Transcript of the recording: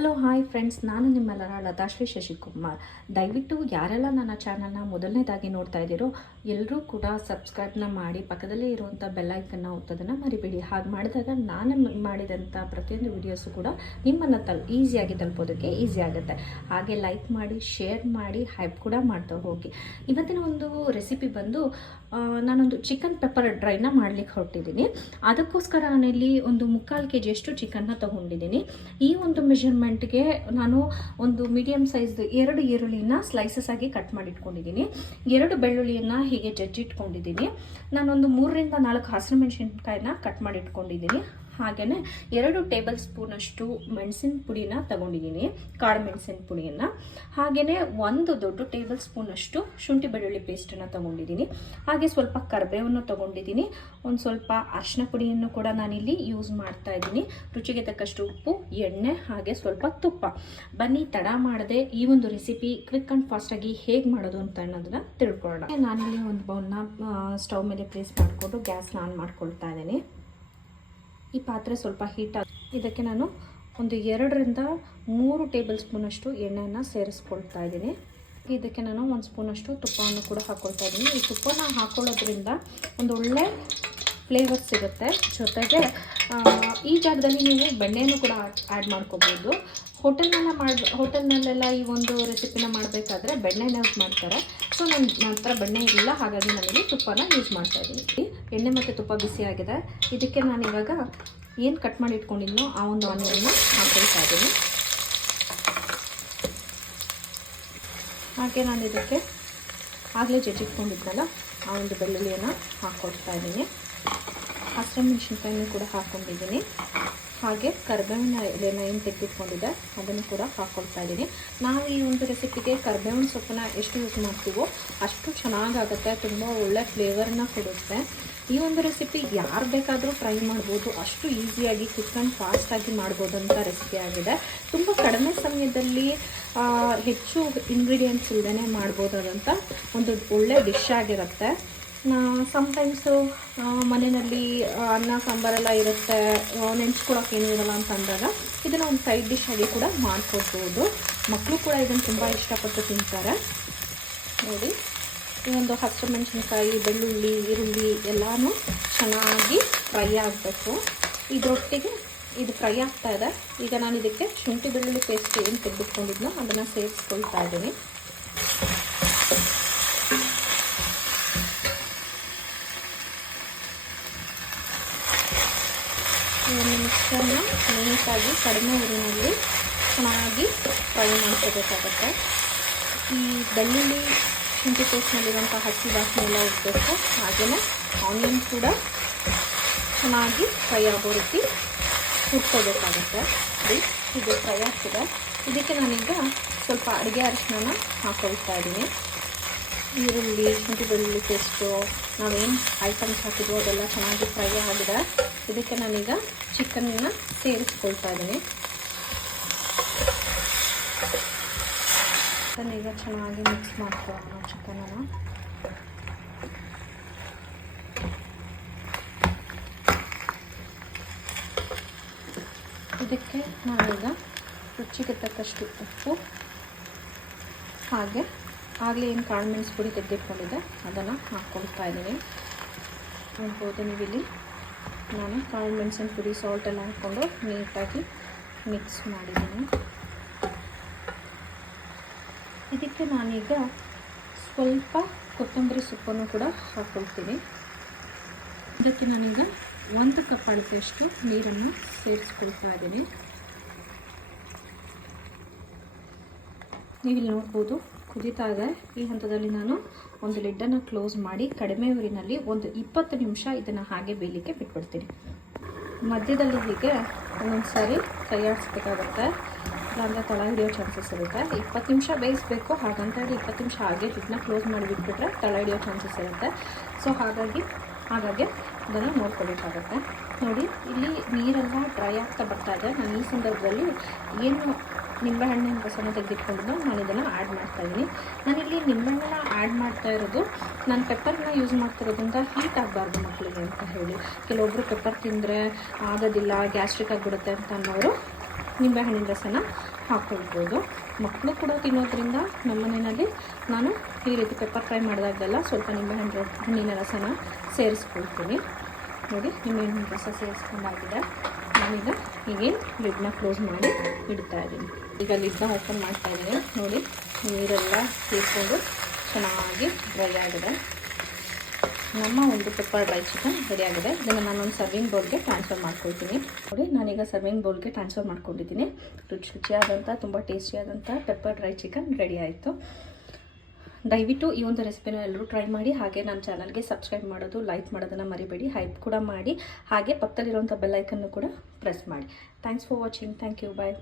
Hello hi friends, ನಾನು ನಿಮ್ಮೆಲ್ಲರ ಲತಾಶ್ರೀ ಶಶಿಕುಮಾರ್. ದಯವಿಟ್ಟು ಯಾರೆಲ್ಲ ನನ್ನ ಚಾನಲ್ನ ಮೊದಲನೇದಾಗಿ ನೋಡ್ತಾ ಇದ್ದೀರೋ ಎಲ್ಲರೂ ಕೂಡ ಸಬ್ಸ್ಕ್ರೈಬ್ನ ಮಾಡಿ ಪಕ್ಕದಲ್ಲೇ ಇರುವಂಥ ಬೆಲ್ಲೈಕನ್ನ ಒತ್ತೋದನ್ನು ಮರಿಬೇಡಿ. ಹಾಗೆ ಮಾಡಿದಾಗ ನಾನು ಮಾಡಿದಂಥ ಪ್ರತಿಯೊಂದು ವಿಡಿಯೋಸು ಕೂಡ ನಿಮ್ಮನ್ನು ಈಸಿಯಾಗಿ ತಲುಪೋದಕ್ಕೆ ಈಸಿ ಆಗುತ್ತೆ. ಹಾಗೆ ಲೈಕ್ ಮಾಡಿ, ಶೇರ್ ಮಾಡಿ, ಹೈಪ್ ಕೂಡ ಮಾಡ್ತಾ ಹೋಗಿ. ಇವತ್ತಿನ ಒಂದು ರೆಸಿಪಿ ಬಂದು ನಾನೊಂದು ಚಿಕನ್ ಪೆಪ್ಪರ್ ಡ್ರೈನ ಮಾಡಲಿಕ್ಕೆ ಹೊರಟಿದ್ದೀನಿ. ಅದಕ್ಕೋಸ್ಕರ ನಾನಿಲ್ಲಿ ಒಂದು 3/4 kg ಅಷ್ಟು ಚಿಕನ್ನ ತೊಗೊಂಡಿದ್ದೀನಿ. ಈ ಒಂದು ಮೆಷರ್ಮೆಂಟ್ಗೆ ನಾನು ಒಂದು ಮೀಡಿಯಮ್ ಸೈಜ್ದು 2 ಈರುಳ್ಳಿನ ಸ್ಲೈಸಸ್ ಆಗಿ ಕಟ್ ಮಾಡಿ ಇಟ್ಕೊಂಡಿದ್ದೀನಿ. 2 ಬೆಳ್ಳುಳ್ಳಿಯನ್ನು ಹೀಗೆ ಜಜ್ಜಿಟ್ಕೊಂಡಿದ್ದೀನಿ. ನಾನೊಂದು 3 ರಿಂದ 4 ಹಸಿಮೆಣಸಿನಕಾಯಿನ ಕಟ್ ಮಾಡಿ ಇಟ್ಕೊಂಡಿದ್ದೀನಿ. ಹಾಗೆಯೇ 2 ಟೇಬಲ್ ಸ್ಪೂನ್ ಅಷ್ಟು ಮೆಣಸಿನ ಪುಡಿನ ತಗೊಂಡಿದ್ದೀನಿ, ಕಾಳು ಮೆಣಸಿನ ಪುಡಿಯನ್ನು. ಹಾಗೆಯೇ 1 ದೊಡ್ಡ ಟೇಬಲ್ ಸ್ಪೂನ್ ಅಷ್ಟು ಶುಂಠಿ ಬೆಳ್ಳುಳ್ಳಿ ಪೇಸ್ಟನ್ನು ತಗೊಂಡಿದ್ದೀನಿ. ಹಾಗೆ ಸ್ವಲ್ಪ ಕರಿಬೇವನ್ನು ತಗೊಂಡಿದ್ದೀನಿ. ಒಂದು ಸ್ವಲ್ಪ ಅರಿಶಿನ ಪುಡಿಯನ್ನು ಕೂಡ ನಾನಿಲ್ಲಿ ಯೂಸ್ ಮಾಡ್ತಾ ಇದ್ದೀನಿ. ರುಚಿಗೆ ತಕ್ಕಷ್ಟು ಉಪ್ಪು, ಎಣ್ಣೆ, ಹಾಗೆ ಸ್ವಲ್ಪ ತುಪ್ಪ. ಬನ್ನಿ ತಡ ಮಾಡದೆ ಈ ಒಂದು ರೆಸಿಪಿ ಕ್ವಿಕ್ ಆ್ಯಂಡ್ ಫಾಸ್ಟಾಗಿ ಹೇಗೆ ಮಾಡೋದು ಅಂತ ಅನ್ನೋದನ್ನ ತಿಳ್ಕೊಳ್ಳೋಣ. ನಾನಿಲ್ಲಿ ಒಂದು ಬೌಲ್ನ ಸ್ಟವ್ ಮೇಲೆ ಪ್ಲೇಸ್ ಮಾಡಿಕೊಂಡು ಗ್ಯಾಸ್ನ ಆನ್ ಮಾಡ್ಕೊಳ್ತಾ ಇದ್ದೀನಿ. ಈ ಪಾತ್ರೆ ಸ್ವಲ್ಪ ಹೀಟ್ ಆಗಿ ಇದಕ್ಕೆ ನಾನು ಒಂದು 2 ರಿಂದ 3 ಟೇಬಲ್ ಸ್ಪೂನ್ ಅಷ್ಟು ಎಣ್ಣೆಯನ್ನು ಸೇರಿಸ್ಕೊಳ್ತಾ ಇದ್ದೀನಿ. ಇದಕ್ಕೆ ನಾನು 1 ಸ್ಪೂನ್ ಅಷ್ಟು ತುಪ್ಪವನ್ನು ಕೂಡ ಹಾಕ್ಕೊಳ್ತಾ ಇದ್ದೀನಿ. ಈ ತುಪ್ಪನ ಹಾಕೊಳ್ಳೋದ್ರಿಂದ ಒಂದು ಒಳ್ಳೆ ಫ್ಲೇವರ್ ಸಿಗುತ್ತೆ. ಜೊತೆಗೆ ಈ ಜಾಗದಲ್ಲಿ ನೀವು ಬೆಣ್ಣೆನೂ ಕೂಡ ಆ್ಯಡ್ ಮಾಡ್ಕೋಬೋದು. ಹೋಟೆಲ್ನಲ್ಲೆಲ್ಲ ಈ ಒಂದು ರೆಸಿಪಿನ ಮಾಡಬೇಕಾದ್ರೆ ಬೆಣ್ಣೆನ ಯೂಸ್ ಮಾಡ್ತಾರೆ. ಸೊ ನನ್ನ ಹತ್ರ ಬೆಣ್ಣೆ ಇರಲಿಲ್ಲ, ಹಾಗಾಗಿ ನಾನಿಲ್ಲಿ ತುಪ್ಪನ ಯೂಸ್ ಮಾಡ್ತಾ ಇದ್ದೀನಿ. ಎಣ್ಣೆ ಮತ್ತು ತುಪ್ಪ ಬಿಸಿಯಾಗಿದೆ. ಇದಕ್ಕೆ ನಾನು ಇವಾಗ ಏನು ಕಟ್ ಮಾಡಿ ಇಟ್ಕೊಂಡಿದ್ನೋ ಆ ಒಂದು ಆನಿಯನ್ನ ಹಾಕ್ಕೊಳ್ತಾ ಇದ್ದೀನಿ. ಹಾಗೆ ನಾನು ಇದಕ್ಕೆ ಆಗಲೇ ಜಜ್ಜಿಟ್ಕೊಂಡಿದ್ನಲ್ಲ ಆ ಒಂದು ಬೆಳ್ಳುಳ್ಳಿಯನ್ನು ಹಾಕ್ಕೊಳ್ತಾ ಇದ್ದೀನಿ. ಹಸಿಮೆಣಸಿನಕಾಯಿನೂ ಕೂಡ ಹಾಕ್ಕೊಂಡಿದ್ದೀನಿ. ಹಾಗೆ ಕರಿಬೇವಿನ ಎಲೆನ ಏನು ತೆಗೆದಿಟ್ಕೊಂಡಿದ್ದೆ ಅದನ್ನು ಕೂಡ ಹಾಕ್ಕೊಳ್ತಾ ಇದ್ದೀನಿ. ನಾವು ಈ ಒಂದು ರೆಸಿಪಿಗೆ ಕರಿಬೇವಿನ ಸೊಪ್ಪನ್ನ ಎಷ್ಟು ಯೂಸ್ ಮಾಡ್ತೀವೋ ಅಷ್ಟು ಚೆನ್ನಾಗಾಗುತ್ತೆ, ತುಂಬ ಒಳ್ಳೆ ಫ್ಲೇವರ್ನ ಕೊಡುತ್ತೆ. ಈ ಒಂದು ರೆಸಿಪಿ ಯಾರು ಬೇಕಾದರೂ ಟ್ರೈ ಮಾಡ್ಬೋದು. ಅಷ್ಟು ಈಸಿಯಾಗಿ ಕ್ವಿಕ್ ಆ್ಯಂಡ್ ಫಾಸ್ಟಾಗಿ ಮಾಡ್ಬೋದಂಥ ರೆಸಿಪಿ ಆಗಿದೆ. ತುಂಬ ಕಡಿಮೆ ಸಮಯದಲ್ಲಿ ಹೆಚ್ಚು ಇಂಗ್ರೀಡಿಯೆಂಟ್ಸ್ ಇಲ್ಲದೇ ಮಾಡ್ಬೋದಾದಂಥ ಒಂದು ಒಳ್ಳೆ ಡಿಶ್ ಆಗಿರುತ್ತೆ. ಸಮ್ಟೈಮ್ಸು ಮನೆಯಲ್ಲಿ ಅನ್ನ ಸಾಂಬಾರೆಲ್ಲ ಇರುತ್ತೆ, ನೆಂಚ್ಕೊಳೋಕ್ಕೇನು ಇರೋಲ್ಲ ಅಂತ ಅಂದಾಗ ಇದನ್ನು ಒಂದು ಸೈಡ್ ಡಿಶ್ ಆಗಿ ಕೂಡ ಮಾಡ್ಕೊಡ್ಬೋದು. ಮಕ್ಕಳು ಕೂಡ ಇದನ್ನು ತುಂಬ ಇಷ್ಟಪಟ್ಟು ತಿಂತಾರೆ. ನೋಡಿ, ಈ ಒಂದು ಹಸಿಮೆಣಸಿನಕಾಯಿ, ಬೆಳ್ಳುಳ್ಳಿ, ಈರುಳ್ಳಿ ಎಲ್ಲನೂ ಚೆನ್ನಾಗಿ ಫ್ರೈ ಆಗಬೇಕು. ಇದರೊಟ್ಟಿಗೆ ಇದು ಫ್ರೈ ಆಗ್ತಾ ಇದೆ. ಈಗ ನಾನು ಇದಕ್ಕೆ ಶುಂಠಿ ಬೆಳ್ಳುಳ್ಳಿ ಪೇಸ್ಟ್ ಏನು ತೆಗೆದುಕೊಂಡಿದ್ನೋ ಅದನ್ನು ಸೇರಿಸ್ಕೊಳ್ತಾ ಇದ್ದೀನಿ. ಮಿಕ್ಸರ್ನ ನೀಟಾಗಿ ಕಡಿಮೆ ಉರಿನಲ್ಲಿ ಚೆನ್ನಾಗಿ ಫ್ರೈ ಮಾಡ್ಕೋಬೇಕಾಗತ್ತೆ. ಈ ಬೆಳ್ಳುಳ್ಳಿ ಶುಂಠಿ ಪೇಸ್ಟ್ನಲ್ಲಿರುವಂಥ ಹಸಿ ವಾಸನೆ ಎಲ್ಲ ಹೋಗಬೇಕು. ಹಾಗೆಯೇ ಆನಿಯನ್ ಕೂಡ ಚೆನ್ನಾಗಿ ಫ್ರೈ ಆಗೋ ರೀತಿ ಹುರ್ಕೋಬೇಕಾಗತ್ತೆ. ಇದು ಫ್ರೈ ಆಗ್ತಿದೆ. ಇದಕ್ಕೆ ನಾನೀಗ ಸ್ವಲ್ಪ ಅಡುಗೆ ಅರಿಶಿನ ಹಾಕ್ಕೊಳ್ತಾ ಇದ್ದೀನಿ. ಈರುಳ್ಳಿ, ಶುಂಠಿ ಬೆಳ್ಳುಳ್ಳಿ ಪೇಸ್ಟು, ನಾವೇನು ಐಟಮ್ಸ್ ಹಾಕಿದ್ವೋ ಅದೆಲ್ಲ ಚೆನ್ನಾಗಿ ಫ್ರೈ ಆಗಿದೆ. ಇದಕ್ಕೆ ನಾನೀಗ ಚಿಕನ್ನ ಸೇರಿಸ್ಕೊಳ್ತಾ ಇದ್ದೀನಿ. ಈಗ ಚೆನ್ನಾಗಿ ಮಿಕ್ಸ್ ಮಾಡ್ಕೊಳ್ಳೋಣ ಚಿಕನನ್ನು. ಇದಕ್ಕೆ ನಾನೀಗ ರುಚಿಗೆ ತಕ್ಕಷ್ಟು ಉಪ್ಪು, ಹಾಗೆ ಆಗಲೇ ಏನು ಕಾಳು ಮೆಣಸು ಪುಡಿ ತೆಗೆದಿಟ್ಕೊಂಡಿದ್ದೆ ಅದನ್ನು ಹಾಕ್ಕೊಳ್ತಾ ಇದ್ದೀನಿ. ನೋಡ್ಬೋದು ನೀವಿಲ್ಲಿ ನಾನು ಕಾಳು ಮೆಣಸಿನ ಪುಡಿ, ಸಾಲ್ಟೆಲ್ಲ ಹಾಕ್ಕೊಂಡು ನೀಟಾಗಿ ಮಿಕ್ಸ್ ಮಾಡಿದ್ದೀನಿ. ಇದಕ್ಕೆ ನಾನೀಗ ಸ್ವಲ್ಪ ಕೊತ್ತಂಬರಿ ಸೊಪ್ಪನ್ನು ಕೂಡ ಹಾಕ್ಕೊಳ್ತೀನಿ. ಇದಕ್ಕೆ ನಾನೀಗ 1 ಕಪ್ ಅಳತೆಯಷ್ಟು ನೀರನ್ನು ಸೇರಿಸ್ಕೊಳ್ತಾ ಇದ್ದೀನಿ. ನೀವಿಲ್ಲಿ ನೋಡ್ಬೋದು ಕುದೀತಾ ಇದೆ. ಈ ಹಂತದಲ್ಲಿ ನಾನು ಒಂದು ಲಿಡ್ಡನ್ನು ಕ್ಲೋಸ್ ಮಾಡಿ ಕಡಿಮೆ ಊರಿನಲ್ಲಿ ಒಂದು 20 ನಿಮಿಷ ಇದನ್ನು ಹಾಗೆ ಬೇಯಲಿಕ್ಕೆ ಬಿಟ್ಬಿಡ್ತೀನಿ. ಮಧ್ಯದಲ್ಲಿ ಹೀಗೆ ಒಂದೊಂದು ಸಾರಿ ಕೈ ಆಡಿಸ್ಬೇಕಾಗುತ್ತೆ, ಇಲ್ಲಾಂದರೆ ತಳ ಹಿಡಿಯೋ ಚಾನ್ಸಸ್ ಇರುತ್ತೆ. 20 ನಿಮಿಷ ಬೇಯಿಸಬೇಕು. ಹಾಗಂತೇಳಿ 20 ನಿಮಿಷ ಹಾಗೆ ಲಿಡ್ಡನ್ನ ಕ್ಲೋಸ್ ಮಾಡಿ ಬಿಟ್ಬಿಟ್ರೆ ತಳ ಹಿಡಿಯೋ ಚಾನ್ಸಸ್ ಇರುತ್ತೆ. ಸೊ ಹಾಗಾಗಿ ಅದನ್ನು ನೋಡ್ಕೊಬೇಕಾಗತ್ತೆ. ನೋಡಿ, ಇಲ್ಲಿ ನೀರೆಲ್ಲ ಡ್ರೈ ಆಗ್ತಾ ಬರ್ತಾ ಇದೆ. ನಾನು ಈ ಸಂದರ್ಭದಲ್ಲಿ ಏನು ನಿಂಬೆಹಣ್ಣಿನ ರಸನ ತೆಗೆದಿಟ್ಕೊಂಡಿದ್ದು ನಾನು ಇದನ್ನು ಆ್ಯಡ್ ಮಾಡ್ತಾಯಿದ್ದೀನಿ. ನಾನಿಲ್ಲಿ ನಿಂಬೆಹಣ್ಣನ್ನ ಆ್ಯಡ್ ಮಾಡ್ತಾ ಇರೋದು ನಾನು ಪೆಪ್ಪರ್ನ ಯೂಸ್ ಮಾಡ್ತಿರೋದ್ರಿಂದ ಹೀಟ್ ಆಗಬಾರ್ದು ಮಕ್ಕಳಿಗೆ ಅಂತ ಹೇಳಿ. ಕೆಲವೊಬ್ಬರು ಪೆಪ್ಪರ್ ತಿಂದರೆ ಆಗೋದಿಲ್ಲ, ಗ್ಯಾಸ್ಟ್ರಿಕ್ ಆಗಿಬಿಡುತ್ತೆ ಅಂತ ಅನ್ನೋರು ನಿಂಬೆಹಣ್ಣಿನ ರಸನ ಹಾಕ್ಕೊಳ್ಬೋದು. ಮಕ್ಕಳು ಕೂಡ ತಿನ್ನೋದ್ರಿಂದ ನಮ್ಮ ಮನೆಯಲ್ಲಿ ನಾನು ಈ ರೀತಿ ಪೆಪ್ಪರ್ ಫ್ರೈ ಮಾಡಿದಾಗೆಲ್ಲ ಸ್ವಲ್ಪ ಹಣ್ಣಿನ ರಸನ ಸೇರಿಸ್ಕೊಳ್ತೀನಿ. ನೋಡಿ, ನಿಂಬೆಹಣ್ಣಿನ ರಸ ಸೇರಿಸ್ಕೊಂಡಾಗಿದೆ. ನಾನೀಗ ಹೀಗೆ ಲಿಡ್ನ ಕ್ಲೋಸ್ ಮಾಡಿ ಇಡ್ತಾ ಇದ್ದೀನಿ. ಈಗ ಲಿಡ್ನ ಓಪನ್ ಮಾಡ್ತಾ ಇದ್ದೀನಿ. ನೋಡಿ, ನೀರೆಲ್ಲ ಸೇರಿಕೊಂಡು ಚೆನ್ನಾಗಿ ಡ್ರೈ ಆಗಿದೆ. ನಮ್ಮ ಒಂದು ಪೆಪ್ಪರ್ ಡ್ರೈ ಚಿಕನ್ ರೆಡಿ ಆಗಿದೆ. ಇದನ್ನು ನಾನೊಂದು ಸರ್ವಿಂಗ್ ಬೌಲ್ಗೆ ಟ್ರಾನ್ಸ್ಫರ್ ಮಾಡ್ಕೊಳ್ತೀನಿ. ನೋಡಿ, ನಾನೀಗ ಸರ್ವಿಂಗ್ ಬೌಲ್ಗೆ ಟ್ರಾನ್ಸ್ಫರ್ ಮಾಡ್ಕೊಂಡಿದ್ದೀನಿ. ರುಚಿಯಾದಂಥ ತುಂಬ ಟೇಸ್ಟಿಯಾದಂಥ ಪೆಪ್ಪರ್ ಡ್ರೈ ಚಿಕನ್ ರೆಡಿ ಆಯಿತು. ದಯವಿಟ್ಟು ಈ ಒಂದು ರೆಸಿಪಿನ ಎಲ್ಲರೂ ಟ್ರೈ ಮಾಡಿ. ಹಾಗೆ ನನ್ನ ಚಾನಲ್ಗೆ ಸಬ್ಸ್ಕ್ರೈಬ್ ಮಾಡೋದು, ಲೈಕ್ ಮಾಡೋದನ್ನು ಮರಿಬೇಡಿ. ಹೈಪ್ ಕೂಡ ಮಾಡಿ. ಹಾಗೆ ಪಕ್ಕದಲ್ಲಿರುವಂಥ ಬೆಲ್ ಐಕನ್ನು ಕೂಡ ಪ್ರೆಸ್ ಮಾಡಿ. Thanks for watching. Thank you. Bye.